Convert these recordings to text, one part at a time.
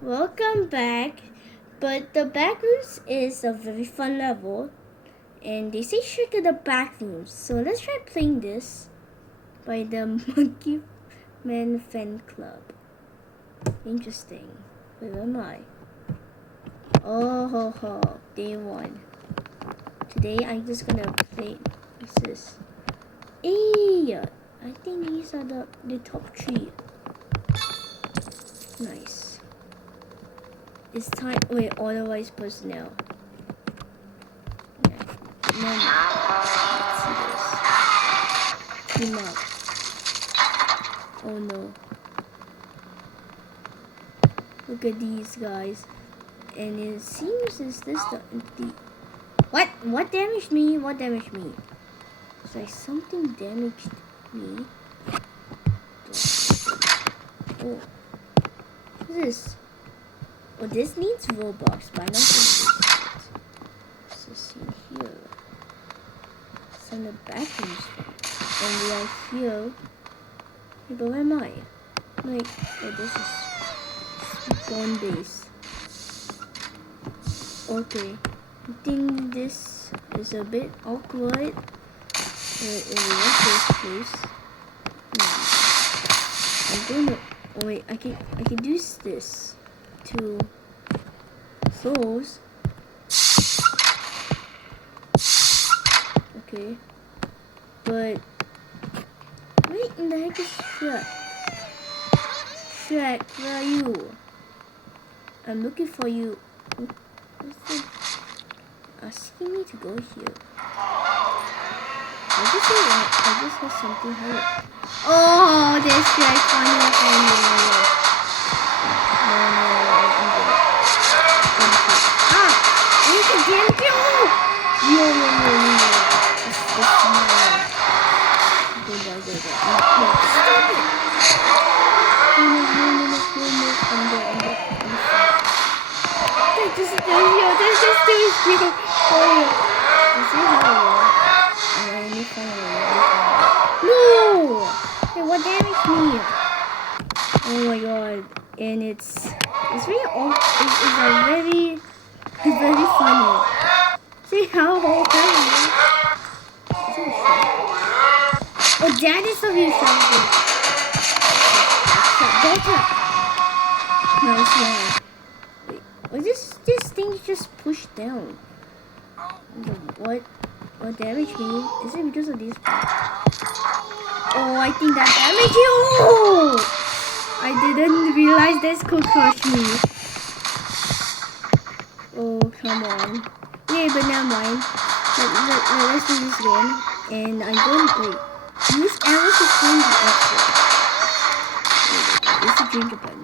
Welcome back. But the backrooms is a very fun level, and they say Shrek in the backrooms. So let's try playing this by the Monkey Man Fan Club. Interesting. Where am I? Oh ho ho, day one. Today I'm just gonna play. What's this? Hey, I think these are the top three. Nice. It's time. Wait, otherwise personnel. Yeah. No. Let's see this. Team up. Oh no. Look at these guys. And it seems is this the what? What damaged me? What damaged me? It's like something damaged me. Oh. What is this? Oh, this needs Robux, but I don't think this does. What's this in here? It's on the backrooms. And we are here. Hey, but where am I? Like, oh, this is spawn base. Okay. I think this is a bit awkward. What's this place? I'm gonna. Oh wait, I can use this to close. Okay. But wait, in the heck is Shrek? Shrek, where are you? I'm looking for you. What's it asking me to go here? I just heard something here. Oh, there's Shrek finally found you. No, I'm good. Ah! You can damn you! Yo. This is my life. Go. No, stop it! No. I'm there. This is you. Oh, this is how no! Hey, what damaged me? Oh my god. And it's very it's very funny. See how funny. Is it a shark? Oh, that is a real shark. Nice one. Wait, was this thing just pushed down? What damaged me? Is it because of these parts? Oh, I think that damaged you! I didn't realize this could crush me. Oh, come on. Yeah, but never mind. Let's do this again. And I'm going to wait. Use arrows to find the exit. It's a gingerbread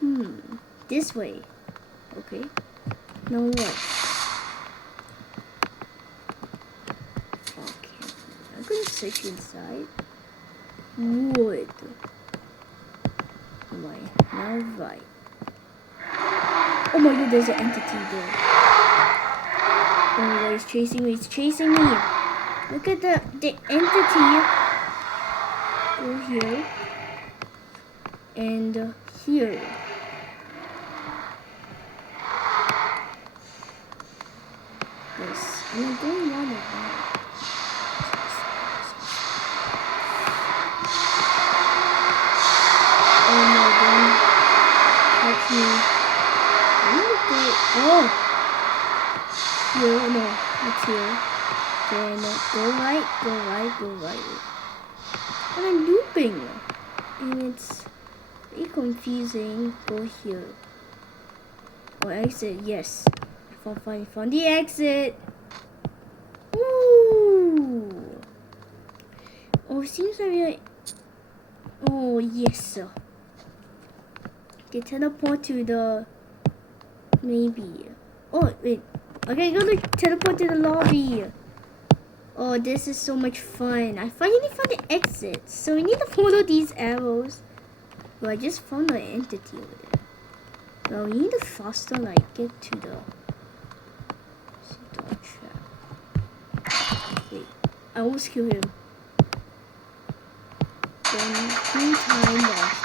man. This way. Okay. Now what? Okay. I'm going to search inside. Wood. Right. Now right. Oh my god, there's an entity there. Oh my god, it's chasing me. Look at the entity. Go here. And here. Yes. I'm going around the back. Oh, here, no, it's here. Then go right. And I'm looping, and it's very confusing. Go here. Oh, exit, yes. I found the exit. Ooh. Oh, seems like we're. Oh, yes. Okay, teleport to the. Maybe. Oh, wait. Okay, go to teleport to the lobby. Oh, this is so much fun. I finally found the exit. So we need to follow these arrows. Well, I just found the entity over there. Well, we need to faster, like, get to the dog trap. Wait, I almost killed him. Then 2 time lost.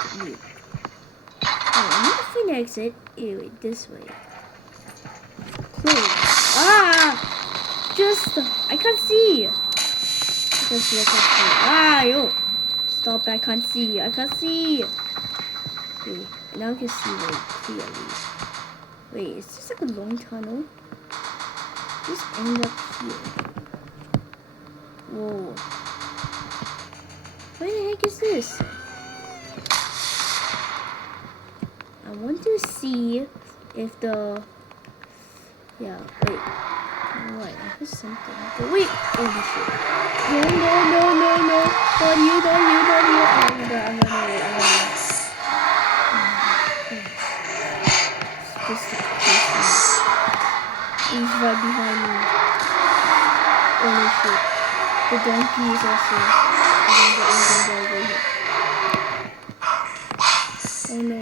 fire exit. Wait, this way. Close. Ah! Just, I can't see. I can't see. Ah, yo. Stop, I can't see. I can't see. Wait, now I can see clearly. Wait, is this like a long tunnel? Just end up here. Whoa. What the heck is this? I want to see if the... Yeah, wait. What? There's something. But wait! Holy shit. No. Not you. I'm gonna wait. Just he's right behind me. Holy shit. The donkey is also. Oh no.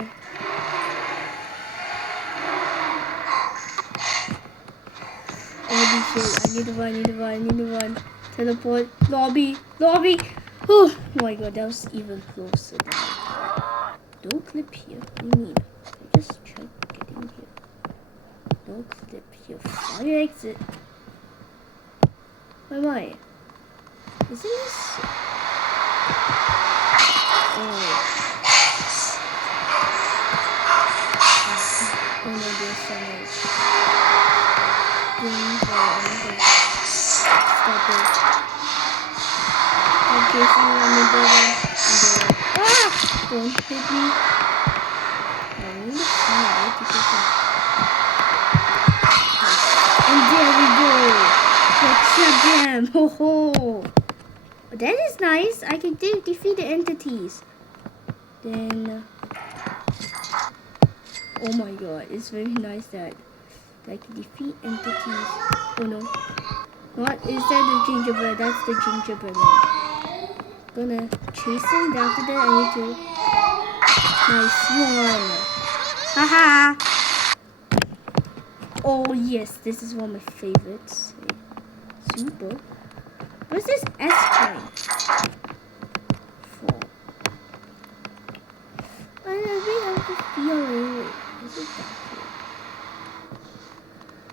Holy shit, I need to run. Teleport. Lobby. Oh my god, that was even closer. Don't clip here. What do you mean? I just tried getting here. Don't clip here. Fire exit. Where am I? Isn't this? Oh no, there's someone. Stop it. Okay, so I'm in the ah! Don't hit me. I need to find a way to get that. And there we go. Gotcha them. Ho ho. That is nice. I can defeat the entities. Then. Oh my god, it's very nice that I can defeat entities. Oh no. What is that? The gingerbread? That's the gingerbread man. Gonna chase him. After that, I need to. Nice one. Haha. Oh yes, this is one of my favorites. Super. What's this S point? For. I really have the feeling. Is it that way?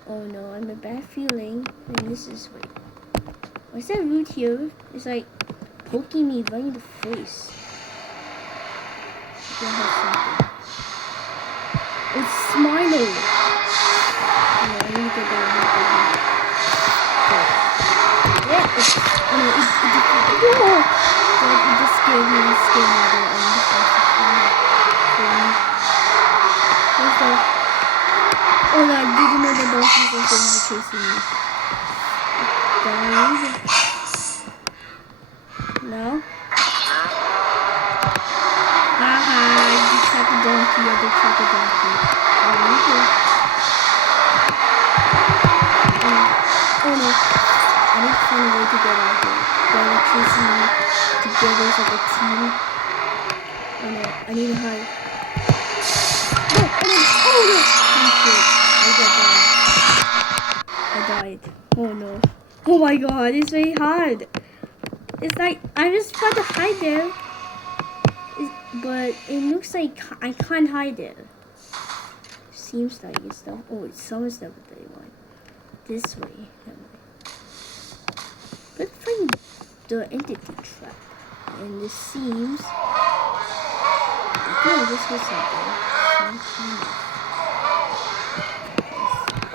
Oh no, I'm a bad feeling. And this is wait. What's that root here? It's like poking me right in the face. I have something. It's Smilo. No, I need to get that. Yeah, it's no, it just scared me. Oh no, I didn't know the donkeys were chasing me. No? Haha, I just shot the donkey. Oh no. I need to find a way to get out here. They're chasing me together as like a team. Oh no, I need to hide. No! I died. Oh no. Oh my god, it's very hard. It's like, I'm just trying to hide there. But it looks like I can't hide there. Seems like it's the, oh, it's someone's level 31. This way. Let's find the entity trap. And it seems, okay, this was something.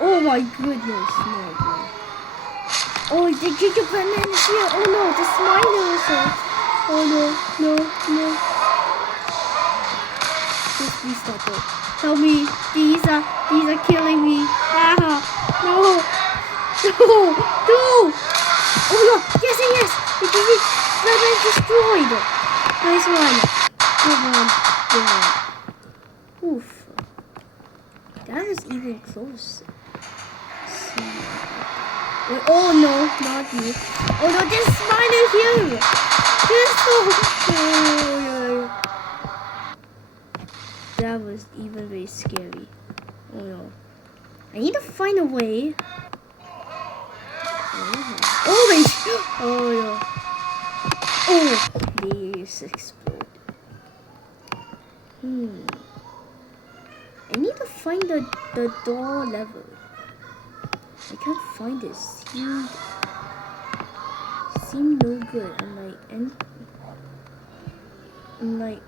Oh my goodness, no. Oh, the gingerbread man is here. Oh no, the smile also. Oh no. Just please stop it. Help me. These are killing me. Ah, no. Oh no. Yes. The gingerbread man destroyed. Nice one. Good one. Oof. That is even close. Wait, oh no, not you. Oh no, this spider here. That was even very scary. Oh no. I need to find a way. Oh no. Oh, these explode. I find the door level. I can't find it. Seem no good. I'm like,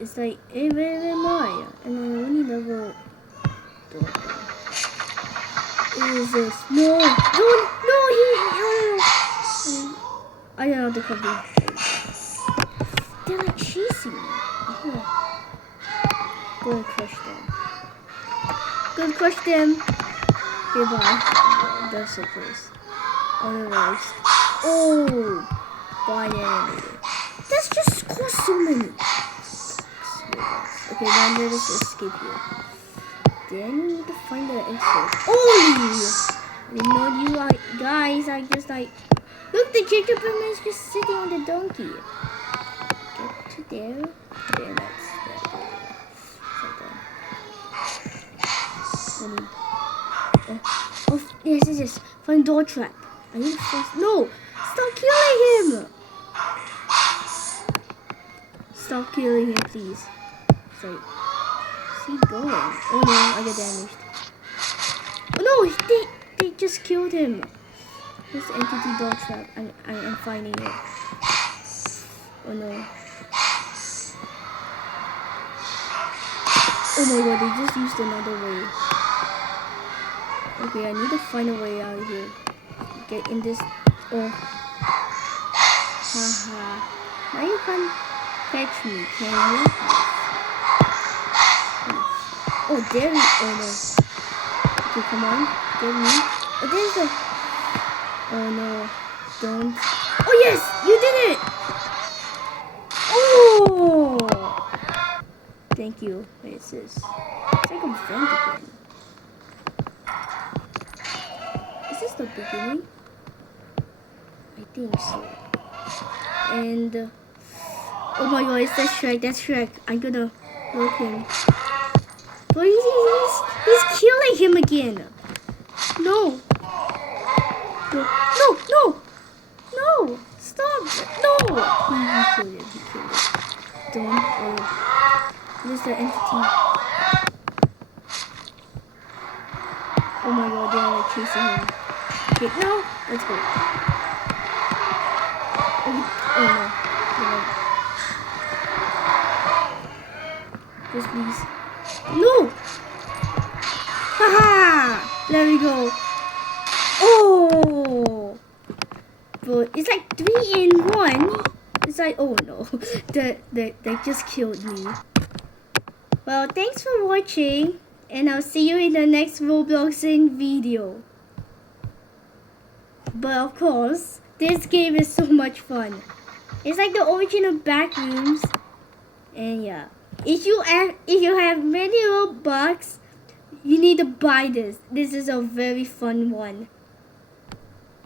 it's like, hey, where am I? And I only level door. What is this? No, don't, no, I don't know the company. They're like chasing me. Go and crush them. Go and crush them. Okay, bye. That's so close. Otherwise, oh, bye animated. That's just cost so many. Okay, then let us escape here. Then we need to find the exit. Oh! I didn't know you guys. I just like, look, the gingerbread man is just sitting on the donkey. Get to there. There, that's that. Oh, yes. Find door trap. I need to first. No! Stop killing him! Stop killing him, please. Sorry. Is he going? Oh no, I got damaged. Oh no, they just killed him. This entity door trap. I'm finding it. Oh no. Oh my god, they just used another way. Okay, I need to find a way out of here. Get in this. Oh. Haha. Now you can't catch me, can you? Oh, there we go. Oh no. Okay, come on. Get me. Oh, there's a. Oh no. Don't. Oh yes! You did it! Oh! Thank you. What is this? It's like a vent again. Is this the beginning? I think so. And oh my god, it's that Shrek. That's Shrek. I'm gonna work him. But he's killing him again. No. No. Stop. No. He killed it. Don't. There's the entity. Oh my god, they're like chasing him. Okay, no. Let's go. Oh no. Just please. No! Haha! There we go. Oh! But it's like 3 in 1. It's like, oh no. They just killed me. Well, thanks for watching. And I'll see you in the next Robloxing video. But of course, this game is so much fun. It's like the original Backrooms. And yeah. If you have many Robux, you need to buy this. This is a very fun one.